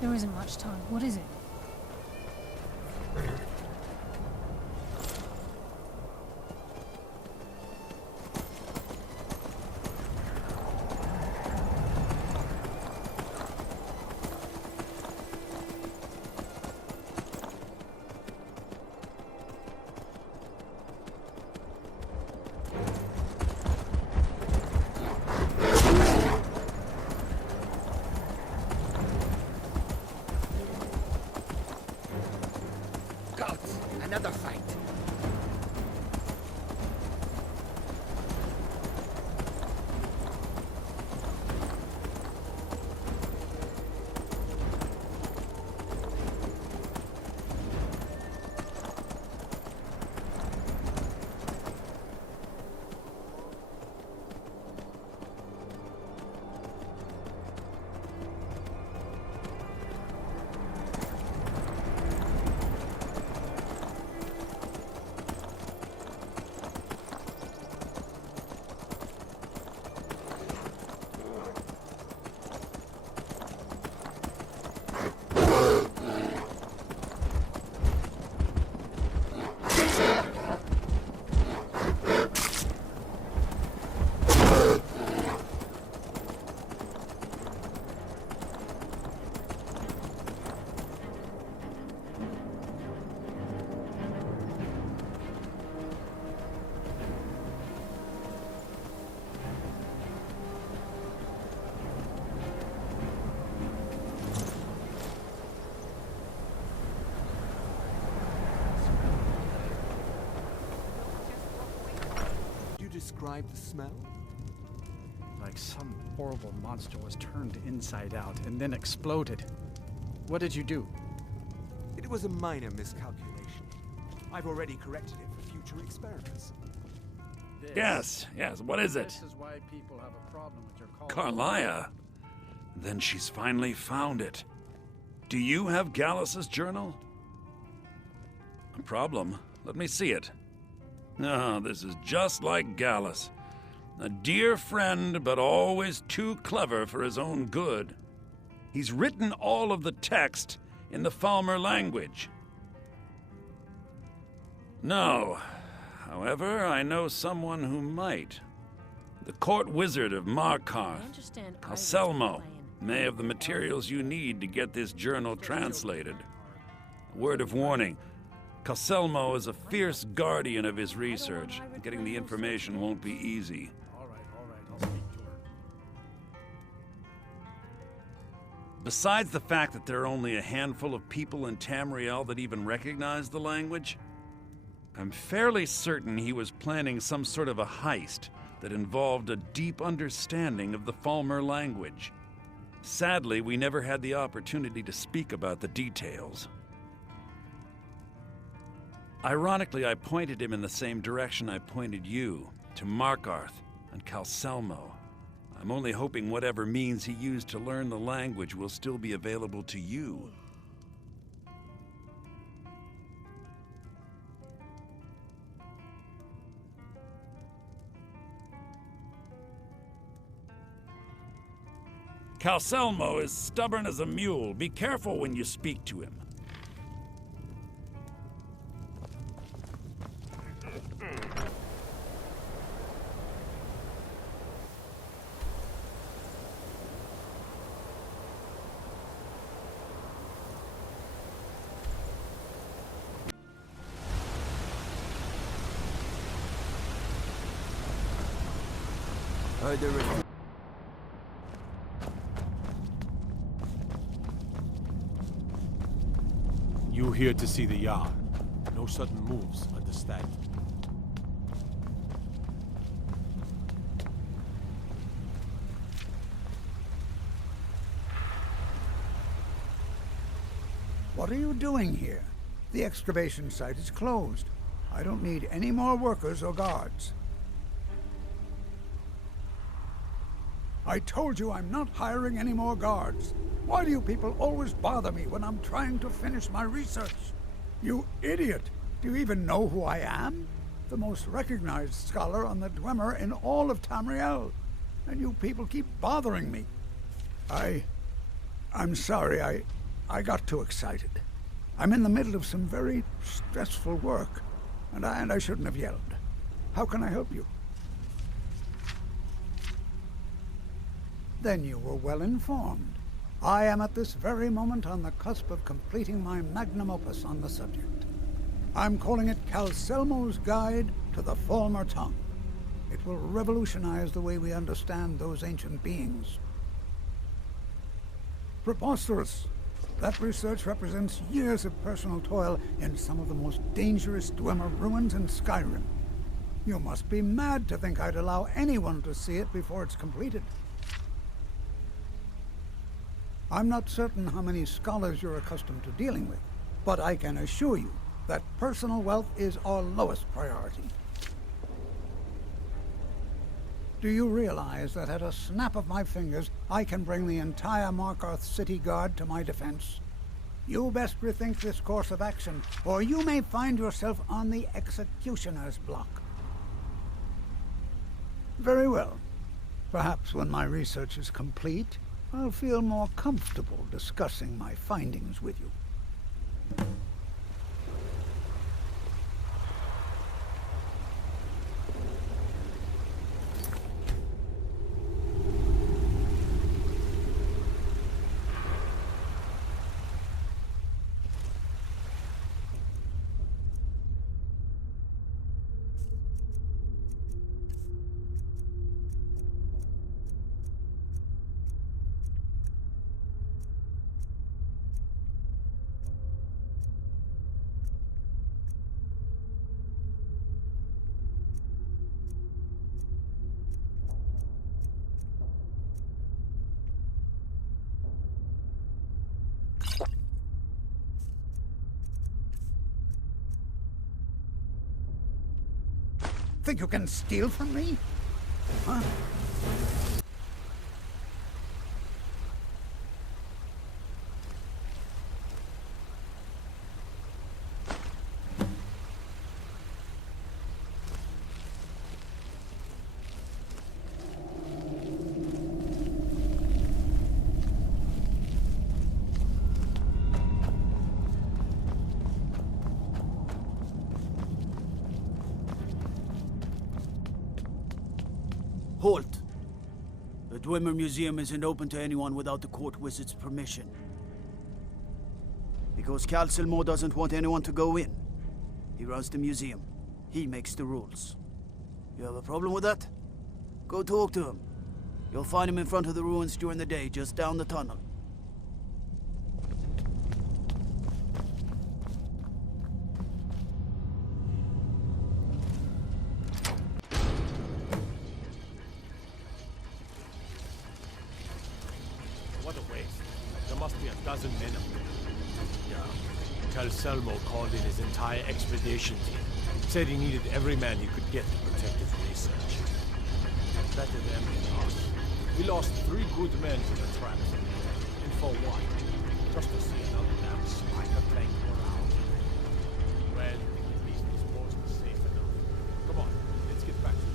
There isn't much time. What is it? Another fight. Describe the smell? Like some horrible monster was turned inside out and then exploded. What did you do? It was a minor miscalculation. I've already corrected it for future experiments. Yes, what is it? This is why people have a problem with your call. Carlia? Then she's finally found it. Do you have Gallus's journal? A problem? Let me see it. No, this is just like Gallus. A dear friend, but always too clever for his own good. He's written all of the text in the Falmer language. No. However, I know someone who might. The court wizard of Markarth, Calselmo, may have the materials you need to get this journal translated. A word of warning. Calselmo is a fierce guardian of his research. Getting the information won't be easy. All right, I'll speak to her. Besides the fact that there are only a handful of people in Tamriel that even recognize the language, I'm fairly certain he was planning some sort of a heist that involved a deep understanding of the Falmer language. Sadly, we never had the opportunity to speak about the details. Ironically, I pointed him in the same direction I pointed you, to Markarth and Calselmo. I'm only hoping whatever means he used to learn the language will still be available to you. Calselmo is stubborn as a mule. Be careful when you speak to him. You here to see the yard. No sudden moves, understand? What are you doing here? The excavation site is closed. I don't need any more workers or guards. I told you I'm not hiring any more guards. Why do you people always bother me when I'm trying to finish my research? You idiot! Do you even know who I am? The most recognized scholar on the Dwemer in all of Tamriel. And you people keep bothering me. I'm sorry, I got too excited. I'm in the middle of some very stressful work, and I shouldn't have yelled. How can I help you? Then you were well informed. I am at this very moment on the cusp of completing my magnum opus on the subject. I'm calling it Calcelmo's Guide to the Falmer Tongue. It will revolutionize the way we understand those ancient beings. Preposterous! That research represents years of personal toil in some of the most dangerous Dwemer ruins in Skyrim. You must be mad to think I'd allow anyone to see it before it's completed. I'm not certain how many scholars you're accustomed to dealing with, but I can assure you that personal wealth is our lowest priority. Do you realize that at a snap of my fingers, I can bring the entire Markarth City Guard to my defense? You best rethink this course of action, or you may find yourself on the executioner's block. Very well. Perhaps when my research is complete, I'll feel more comfortable discussing my findings with you. Think you can steal from me? Huh? Halt! The Dwemer Museum isn't open to anyone without the court wizard's permission. Because Calcelmo doesn't want anyone to go in. He runs the museum. He makes the rules. You have a problem with that? Go talk to him. You'll find him in front of the ruins during the day, just down the tunnel. What a waste. There must be a dozen men up there. Yeah. Calcelmo called in his entire expedition team. Said he needed every man he could get to protect his research. Better them than us. We lost 3 good men to the traps. And for what? Just to see another damn spider playing around. Well, at least this post is safe enough. Come on, let's get back to work.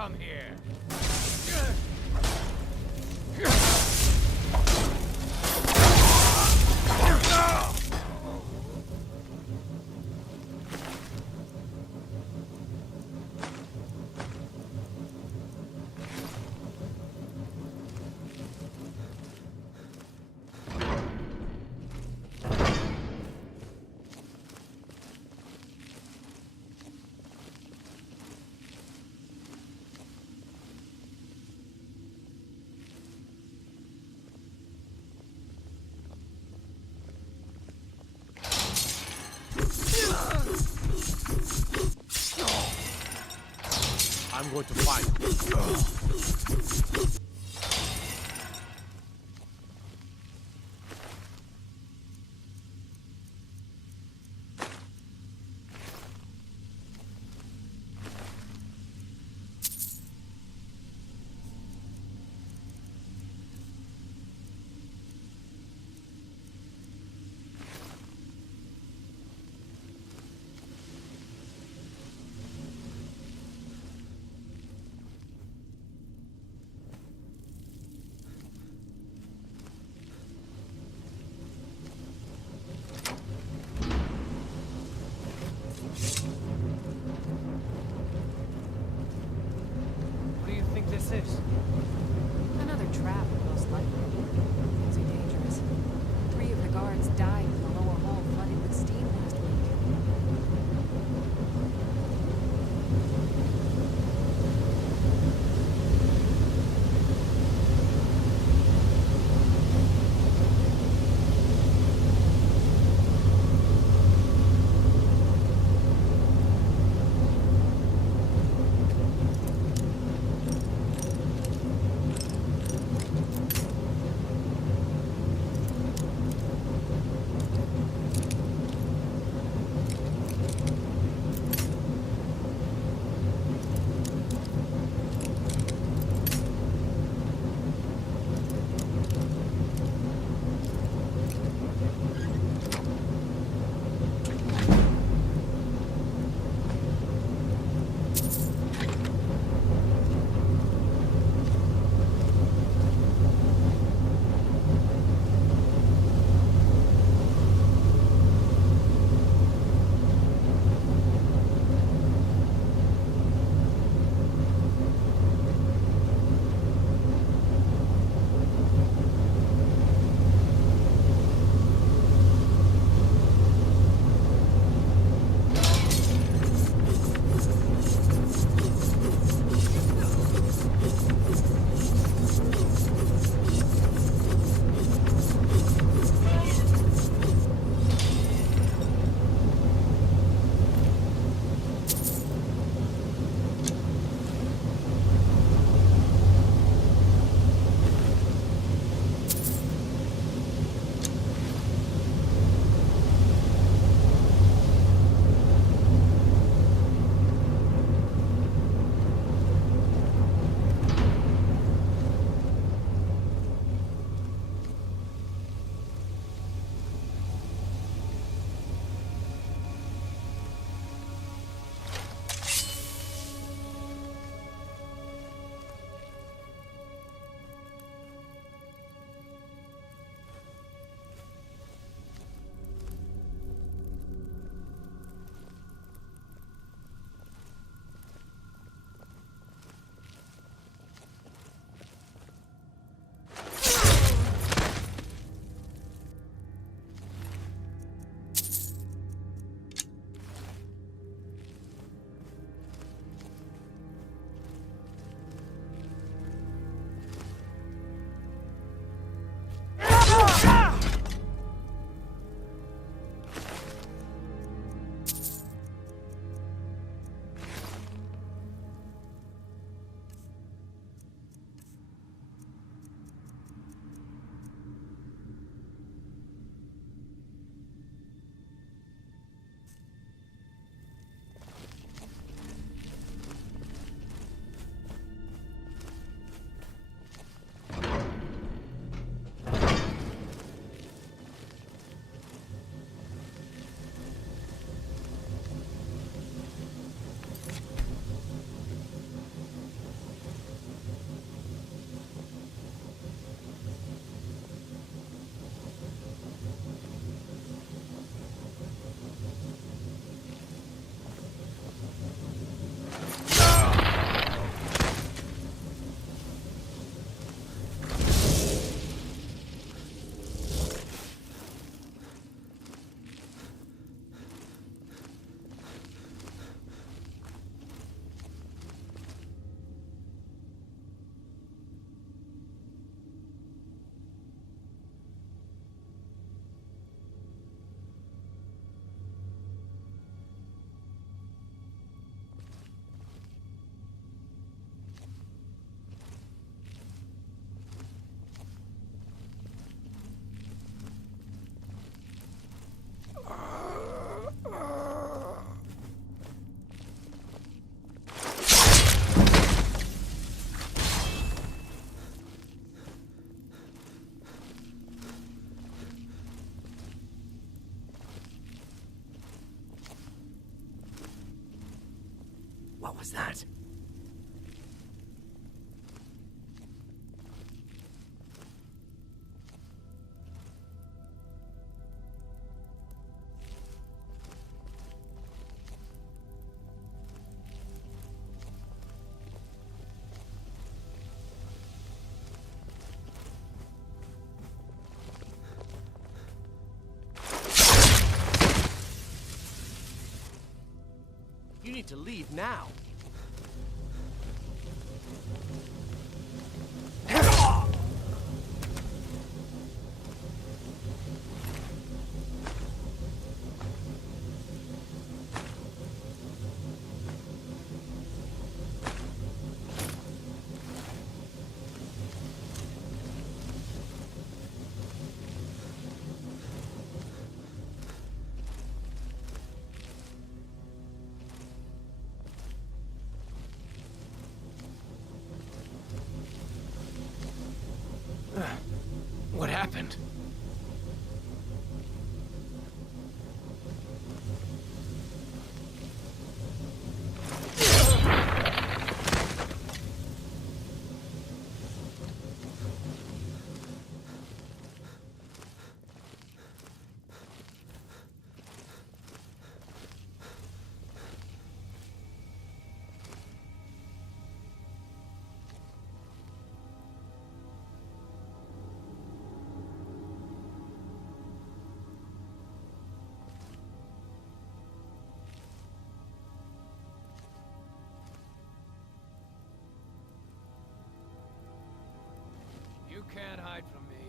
come here. I'm going to find him. was that? You need to leave now. What happened? You can't hide from me.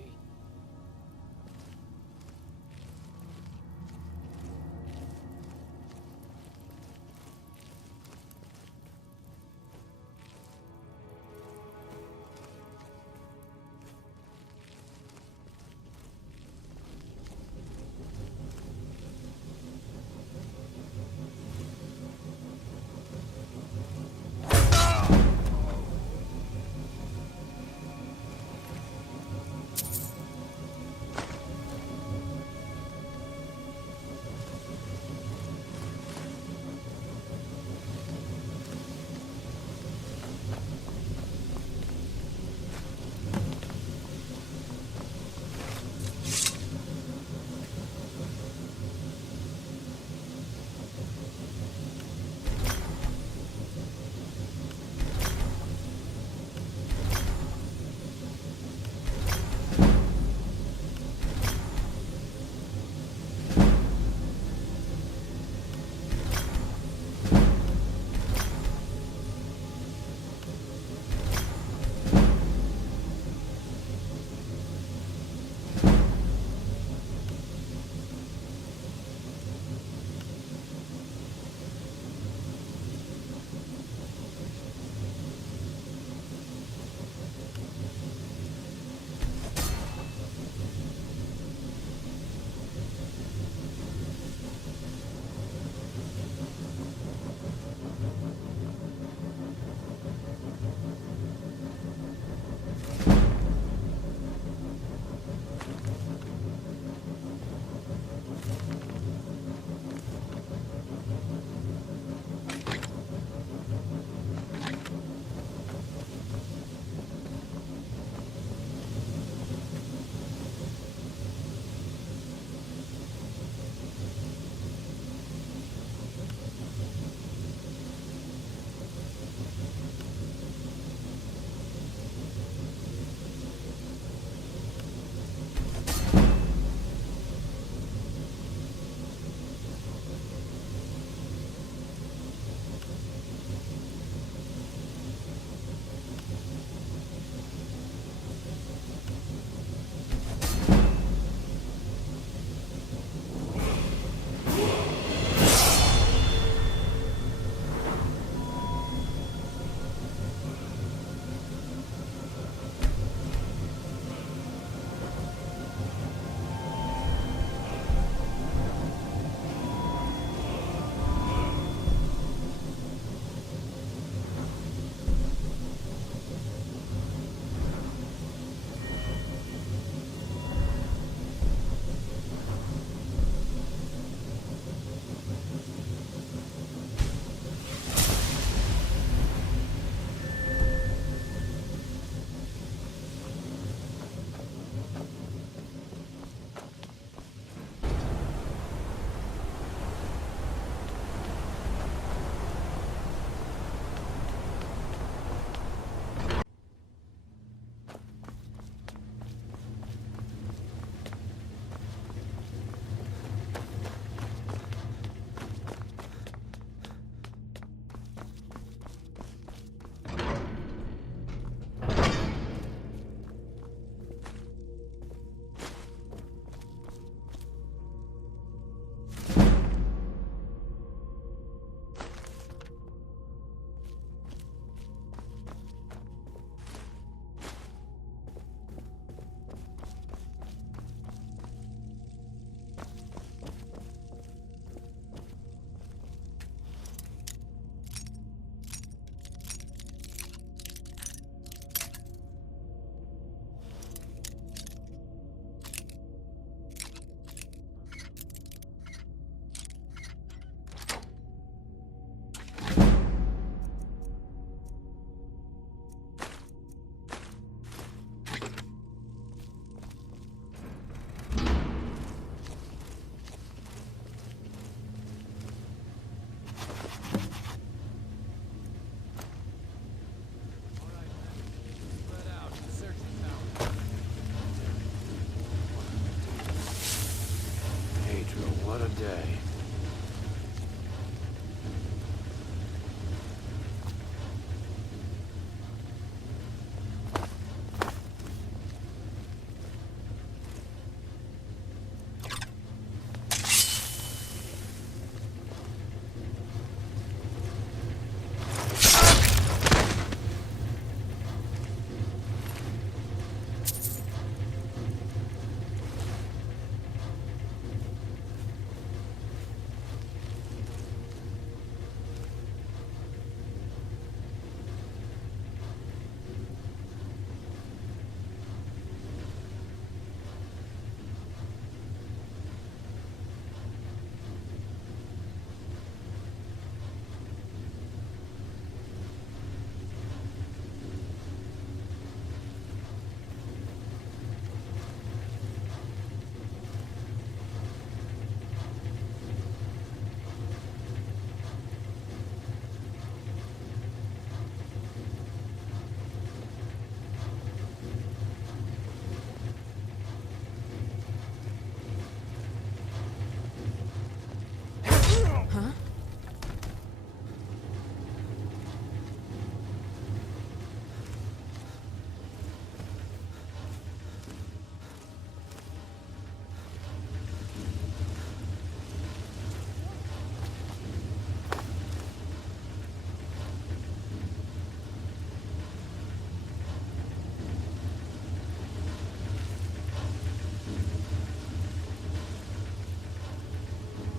What a day.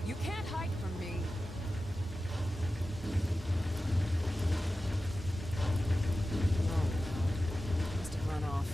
You can't hide from me. Oh, must have run off.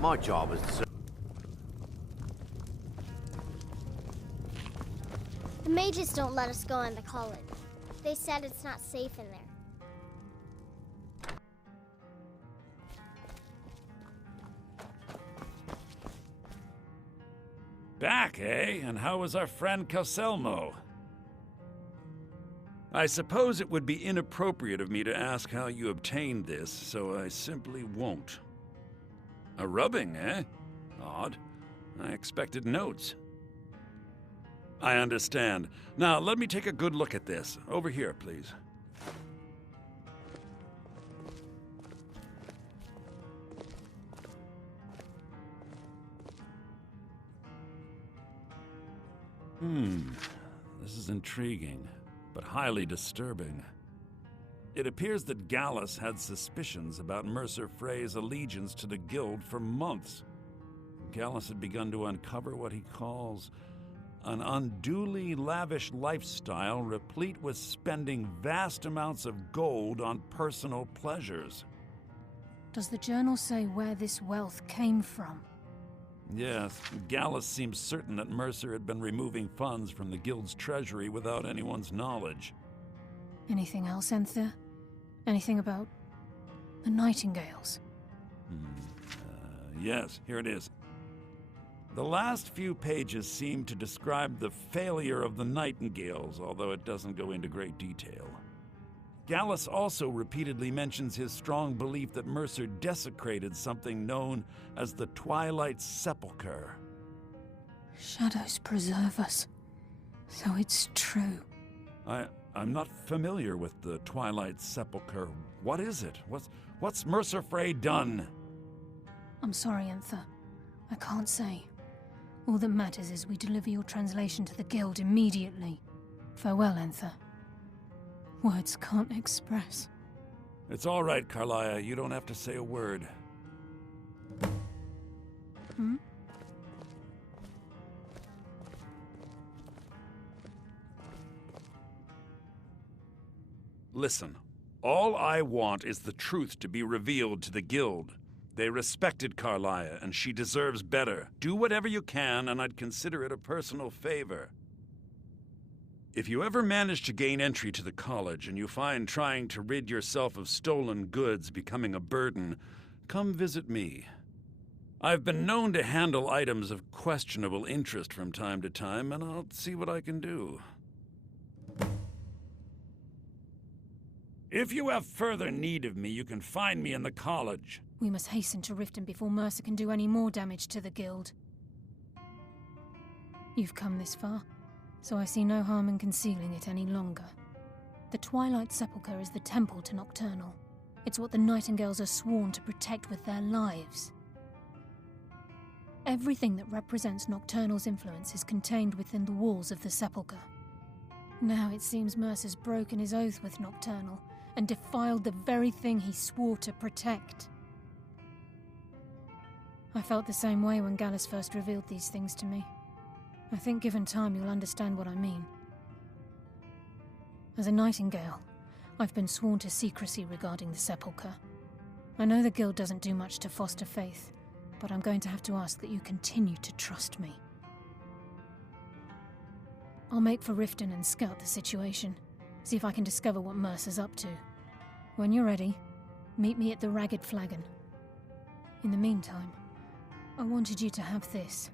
My job is to... The mages don't let us go in the college. They said it's not safe in there. Back, eh? And how was our friend Calselmo? I suppose it would be inappropriate of me to ask how you obtained this, so I simply won't. A rubbing, eh? Odd. I expected notes. I understand. Now, let me take a good look at this. Over here, please. This is intriguing, but highly disturbing. It appears that Gallus had suspicions about Mercer Frey's allegiance to the Guild for months. Gallus had begun to uncover what he calls an unduly lavish lifestyle replete with spending vast amounts of gold on personal pleasures. Does the journal say where this wealth came from? Yes, Gallus seems certain that Mercer had been removing funds from the Guild's treasury without anyone's knowledge. Anything else, Enther? Anything about the Nightingales? Yes, here it is. The last few pages seem to describe the failure of the Nightingales, although it doesn't go into great detail. Gallus also repeatedly mentions his strong belief that Mercer desecrated something known as the Twilight Sepulchre. Shadows preserve us. So it's true. I'm not familiar with the Twilight Sepulchre. What is it? What's Mercer Frey done? I'm sorry, Enther. I can't say. All that matters is we deliver your translation to the Guild immediately. Farewell, Enther. Words can't express. It's all right, Carlia. You don't have to say a word. Listen, all I want is the truth to be revealed to the Guild. They respected Carlia, and she deserves better. Do whatever you can, and I'd consider it a personal favor. If you ever manage to gain entry to the college and you find trying to rid yourself of stolen goods becoming a burden, come visit me. I've been known to handle items of questionable interest from time to time, and I'll see what I can do. If you have further need of me, you can find me in the college. We must hasten to Riften before Mercer can do any more damage to the Guild. You've come this far, so I see no harm in concealing it any longer. The Twilight Sepulchre is the temple to Nocturnal. It's what the Nightingales are sworn to protect with their lives. Everything that represents Nocturnal's influence is contained within the walls of the Sepulchre. Now it seems Mercer's broken his oath with Nocturnal and defiled the very thing he swore to protect. I felt the same way when Gallus first revealed these things to me. I think given time you'll understand what I mean. As a Nightingale, I've been sworn to secrecy regarding the Sepulchre. I know the Guild doesn't do much to foster faith, but I'm going to have to ask that you continue to trust me. I'll make for Riften and scout the situation, see if I can discover what Mercer's up to. When you're ready, meet me at the Ragged Flagon. In the meantime, I wanted you to have this.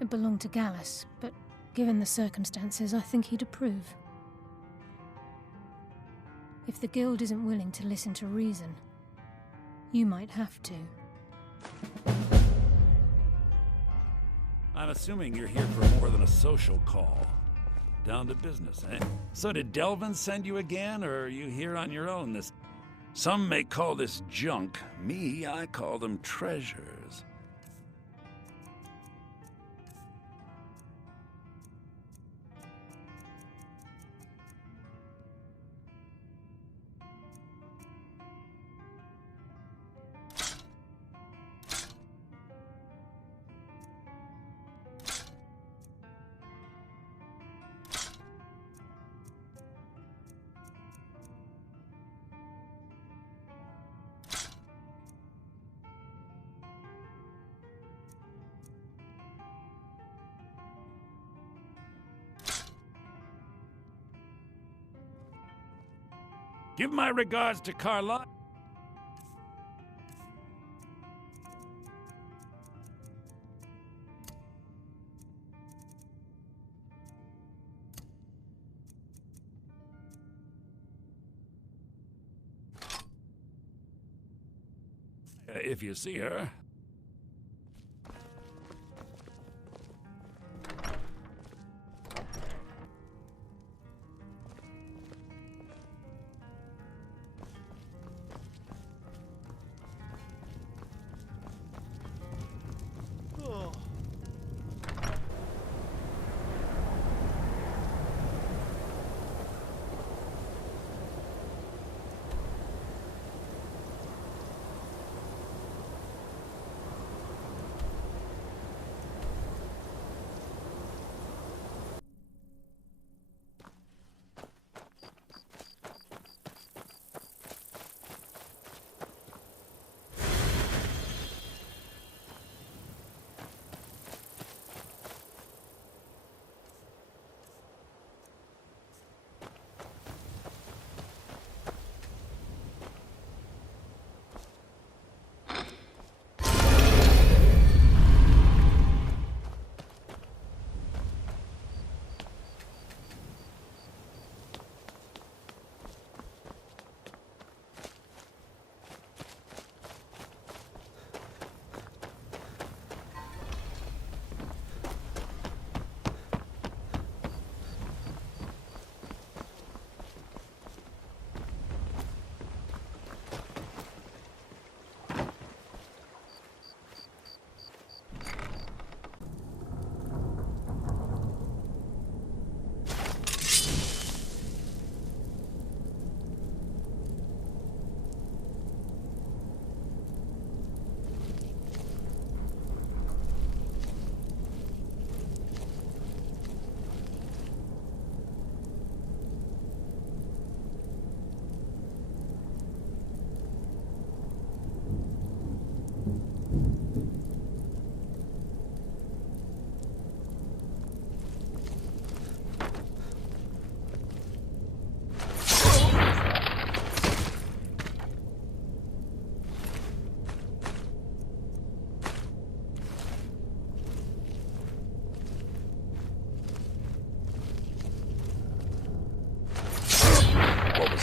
It belonged to Gallus, but given the circumstances, I think he'd approve. If the Guild isn't willing to listen to reason, you might have to. I'm assuming you're here for more than a social call. Down to business, eh? So did Delvin send you again, or are you here on your own this... Some may call this junk. Me, I call them treasures. Give my regards to Carla. If you see her.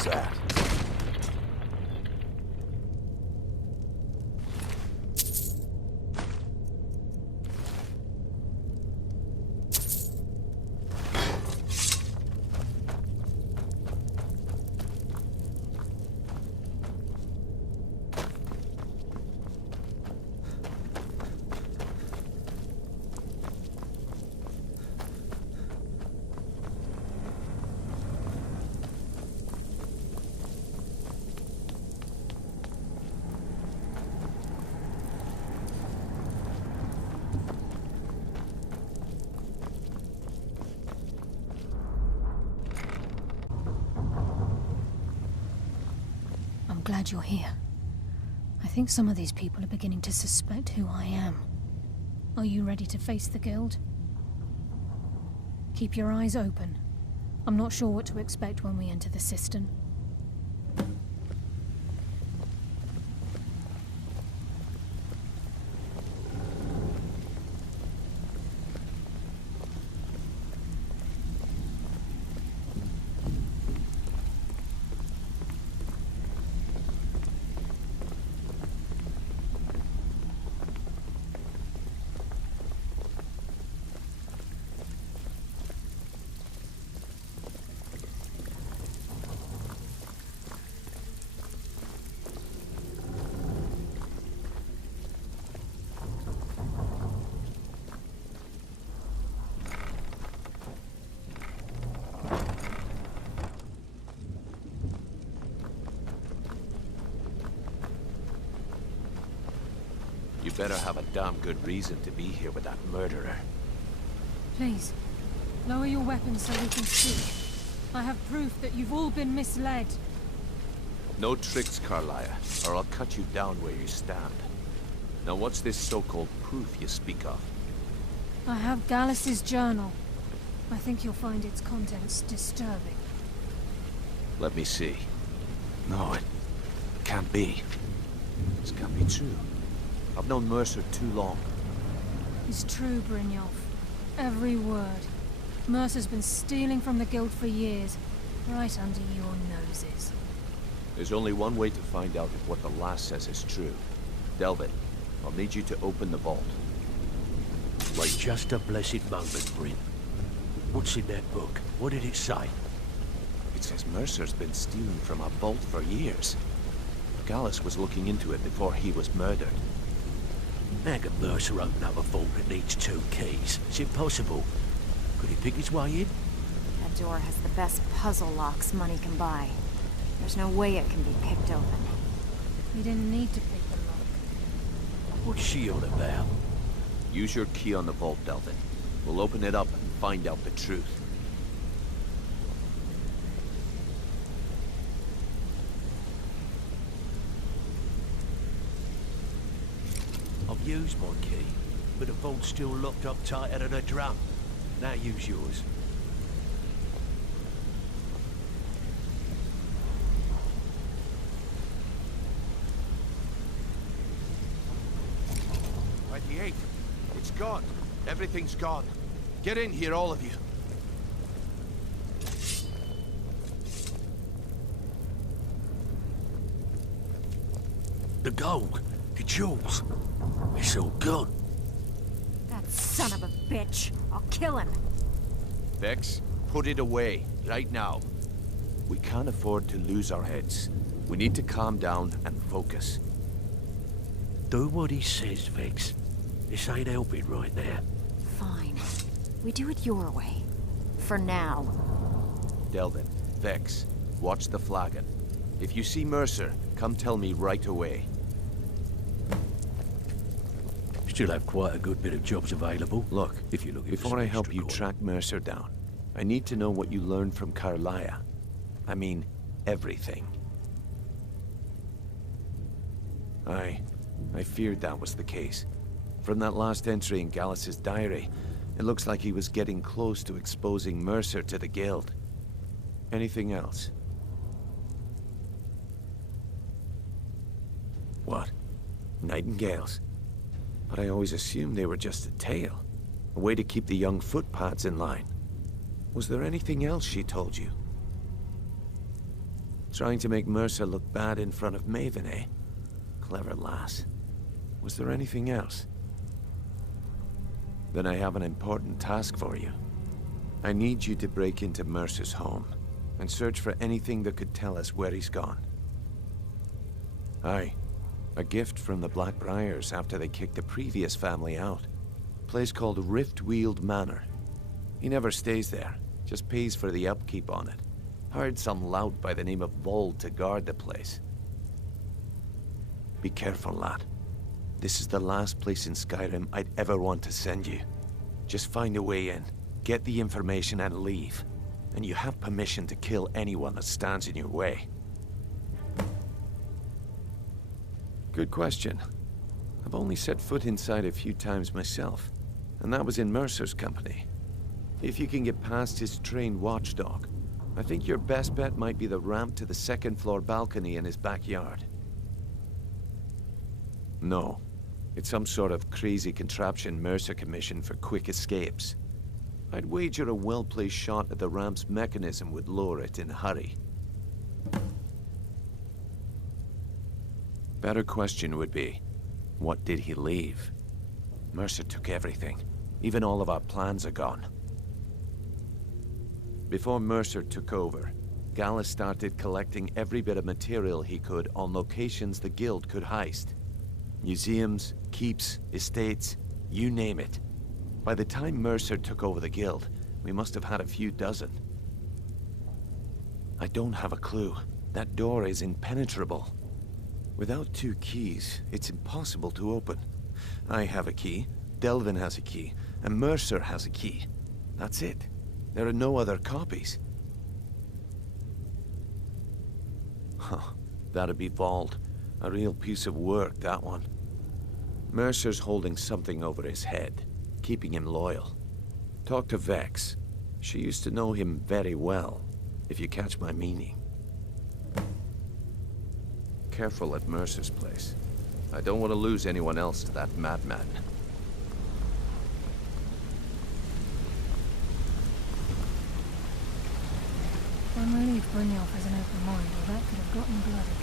That? Glad you're here. I think some of these people are beginning to suspect who I am. Are you ready to face the guild? Keep your eyes open. I'm not sure what to expect when we enter the cistern. You better have a damn good reason to be here with that murderer. Please, lower your weapons so we can speak. I have proof that you've all been misled. No tricks, Carlia, or I'll cut you down where you stand. Now what's this so-called proof you speak of? I have Gallus's journal. I think you'll find its contents disturbing. Let me see. No, it can't be. This can't be true. I've known Mercer too long. It's true, Brynjolf. Every word. Mercer's been stealing from the guild for years, right under your noses. There's only one way to find out if what the lass says is true. Delvin, I'll need you to open the vault. Wait just a blessed moment, Bryn. What's in that book? What did it say? It says Mercer's been stealing from our vault for years. Gallus was looking into it before he was murdered. How can Mercer open up a vault that needs 2 keys? It's impossible. Could he pick his way in? That door has the best puzzle locks money can buy. There's no way it can be picked open. You didn't need to pick the lock. What's she on about? Use your key on the vault, Delvin. We'll open it up and find out the truth. I've used my key, but the vault's still locked up tighter than a drum. Now use yours. It's gone. Everything's gone. Get in here, all of you. The gold, the jewels, it's all gone. That son of a bitch! I'll kill him! Vex, put it away, right now. We can't afford to lose our heads. We need to calm down and focus. Do what he says, Vex. This ain't helping right now. Fine. We do it your way. For now. Delvin, Vex, watch the flagon. If you see Mercer, come tell me right away. Still have quite a good bit of jobs available. Look, if you look at before I help you track Mercer down, I need to know what you learned from Carlia. I mean, everything. I feared that was the case. From that last entry in Gallus's diary, it looks like he was getting close to exposing Mercer to the Guild. Anything else? What? Nightingales? But I always assumed they were just a tale. A way to keep the young footpads in line. Was there anything else she told you? Trying to make Mercer look bad in front of Maven, eh? Clever lass. Was there anything else? Then I have an important task for you. I need you to break into Mercer's home and search for anything that could tell us where he's gone. Aye. A gift from the Blackbriars after they kicked the previous family out. A place called Riftweald Manor. He never stays there, just pays for the upkeep on it. Hired some lout by the name of Vold to guard the place. Be careful, lad. This is the last place in Skyrim I'd ever want to send you. Just find a way in, get the information and leave. And you have permission to kill anyone that stands in your way. Good question. I've only set foot inside a few times myself, and that was in Mercer's company. If you can get past his trained watchdog, I think your best bet might be the ramp to the second-floor balcony in his backyard. No. It's some sort of crazy contraption Mercer commissioned for quick escapes. I'd wager a well-placed shot at the ramp's mechanism would lower it in a hurry. Better question would be, what did he leave? Mercer took everything. Even all of our plans are gone. Before Mercer took over, Gallus started collecting every bit of material he could on locations the Guild could heist. Museums, keeps, estates, you name it. By the time Mercer took over the Guild, we must have had a few dozen. I don't have a clue. That door is impenetrable. Without 2 keys, it's impossible to open. I have a key, Delvin has a key, and Mercer has a key. That's it. There are no other copies. Huh. That'd be Vold. A real piece of work, that one. Mercer's holding something over his head, keeping him loyal. Talk to Vex. She used to know him very well, if you catch my meaning. Careful at Mercer's place. I don't want to lose anyone else to that madman. I'm relieved Brynjolf has an open mind, or that could have gotten bloody.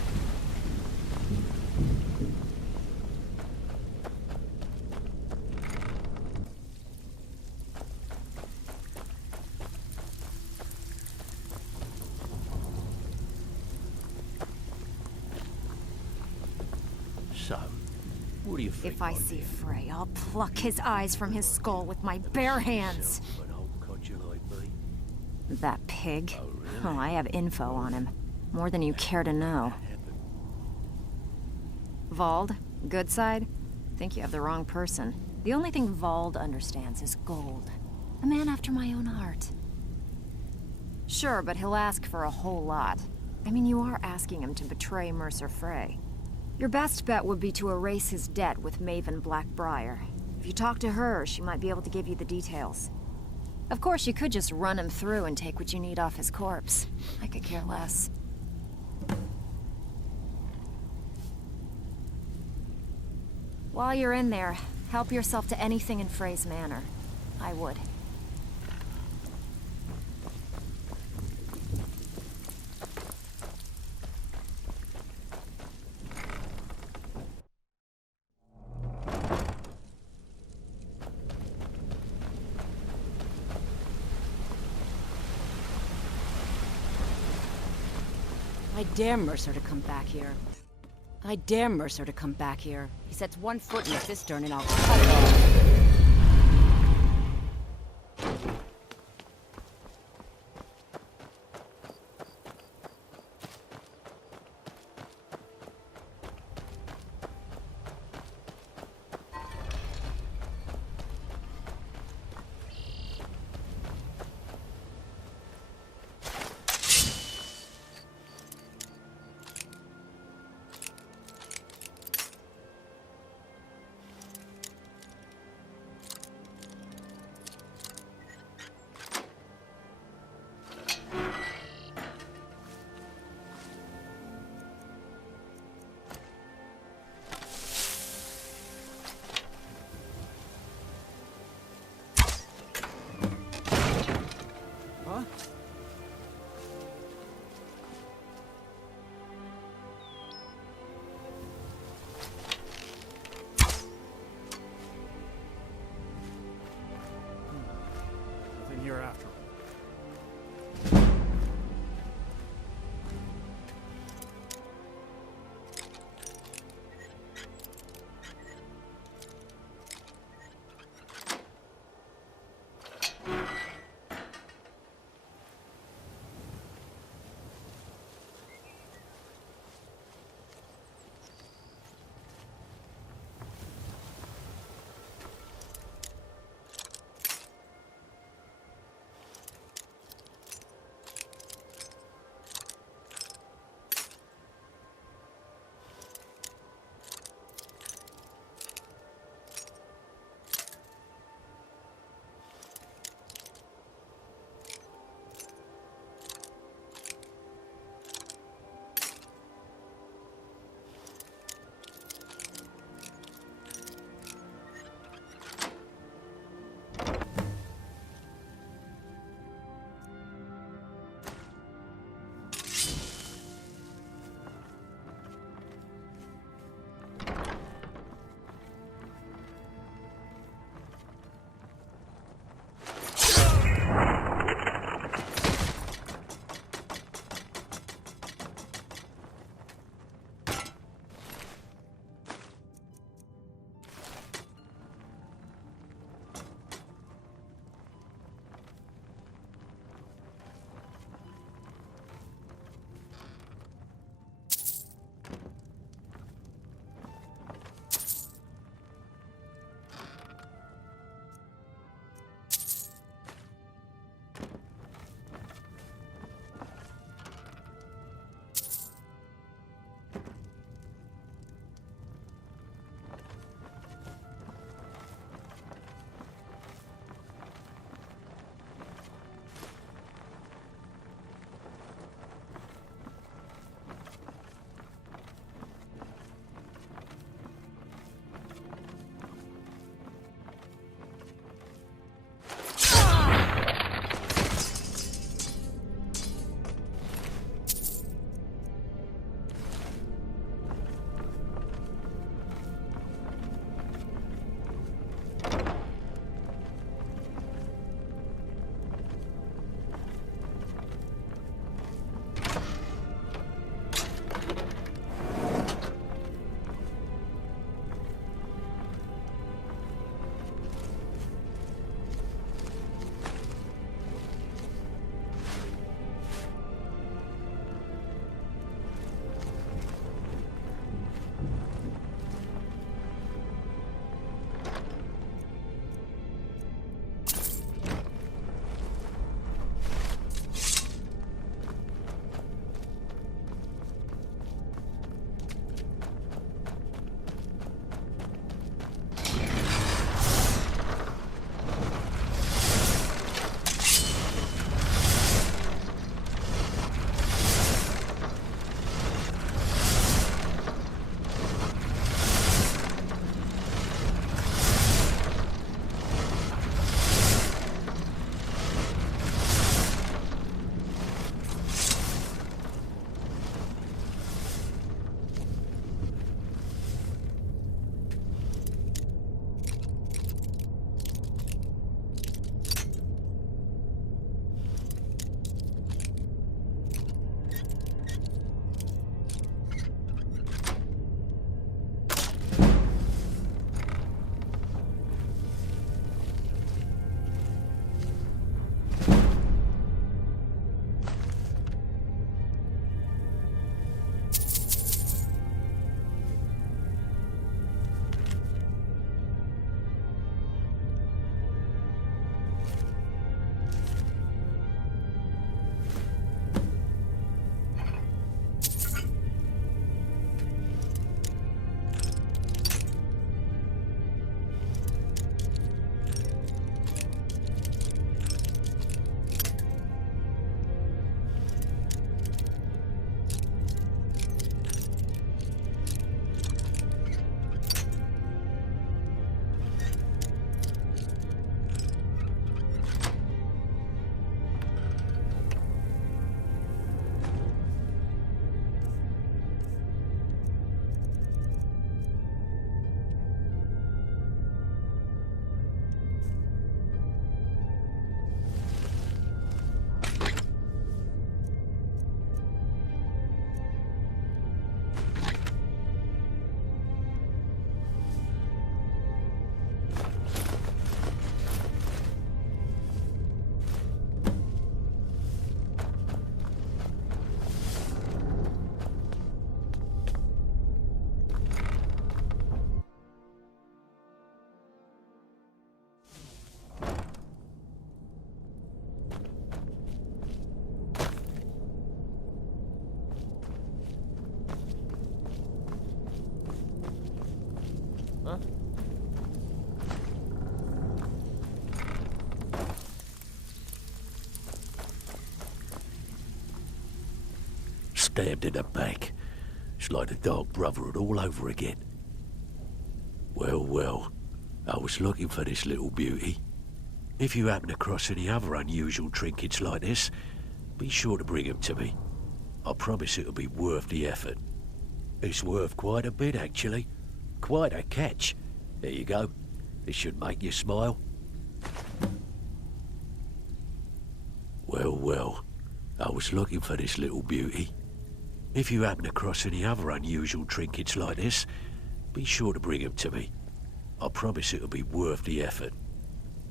What do you think? If I see Frey, I'll pluck his eyes from his skull with my bare hands. An old codger like me? That pig? Oh, really? Oh, I have info on him. More than you care to know. Vald? Good side? Think you have the wrong person. The only thing Vald understands is gold. A man after my own heart. Sure, but he'll ask for a whole lot. I mean, you are asking him to betray Mercer Frey. Your best bet would be to erase his debt with Maven Blackbriar. If you talk to her, she might be able to give you the details. Of course, you could just run him through and take what you need off his corpse. I could care less. While you're in there, help yourself to anything in Frey's manor. I would. I dare Mercer to come back here. I dare Mercer to come back here. He sets one foot in the cistern and I'll cut it off. stabbed in the back. It's like the Dark Brotherhood all over again. Well, well, I was looking for this little beauty. If you happen across any other unusual trinkets like this, be sure to bring them to me. I promise it'll be worth the effort. It's worth quite a bit, actually. Quite a catch. There you go. This should make you smile. Well, well, I was looking for this little beauty. If you happen across any other unusual trinkets like this, be sure to bring them to me. I promise it'll be worth the effort.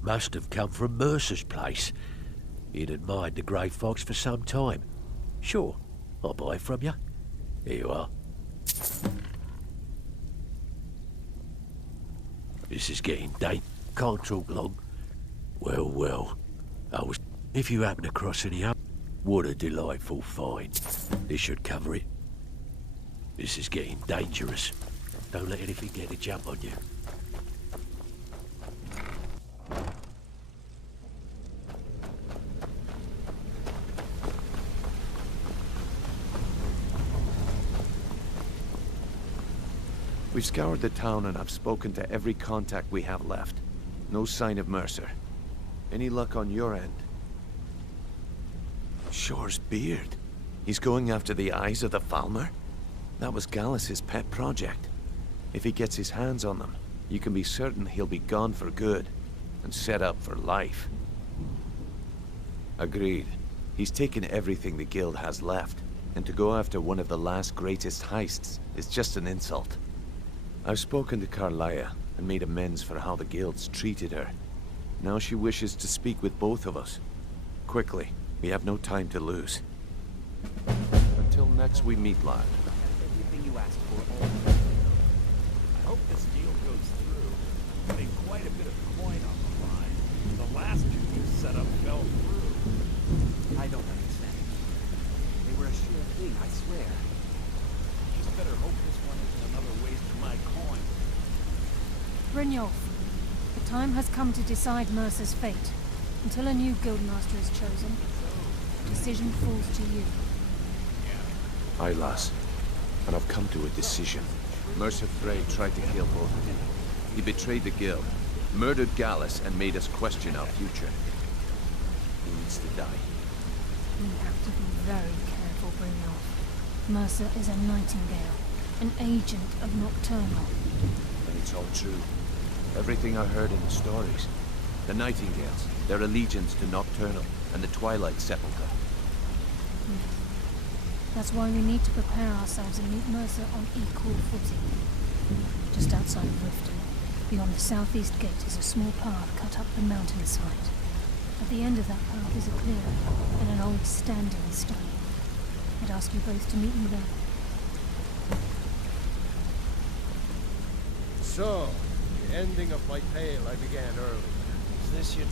Must have come from Mercer's place. He'd admired the grey fox for some time. Sure, I'll buy it from you. Here you are. This is getting date. Can't talk long. Well, well, I was... If you happen across any up... What a delightful find. This should cover it. This is getting dangerous. Don't let anything get a jump on you. We've scoured the town and I've spoken to every contact we have left. No sign of Mercer. Any luck on your end? Shore's beard. He's going after the eyes of the Falmer? That was Gallus's pet project. If he gets his hands on them, you can be certain he'll be gone for good and set up for life. Agreed. He's taken everything the Guild has left, and to go after one of the last greatest heists is just an insult. I've spoken to Carlia and made amends for how the Guild's treated her. Now she wishes to speak with both of us. Quickly, we have no time to lose. Until next we meet, lad. Everything you asked for. I hope this deal goes through. Made quite a bit of coin on the line. The last two you set up fell through. I don't understand. They were a sure thing, I swear. Just better hope this one isn't another waste of my coin. Brynjolf, the time has come to decide Mercer's fate. Until a new guildmaster is chosen, the decision falls to you. Aye, lass. And I've come to a decision. Mercer Frey tried to kill both of you. He betrayed the Guild, murdered Gallus, and made us question our future. He needs to die. We have to be very careful, Brynjolf. Mercer is a Nightingale, an agent of Nocturnal. And it's all true. Everything I heard in the stories. The Nightingales, their allegiance to Nocturnal, and the Twilight Sepulchre. That's why we need to prepare ourselves and meet Mercer on equal footing. Just outside of Riften, beyond the southeast gate, is a small path cut up the mountainside. At the end of that path is a clearing and an old standing stone. I'd ask you both to meet me there. So, the ending of my tale I began earlier. Is this your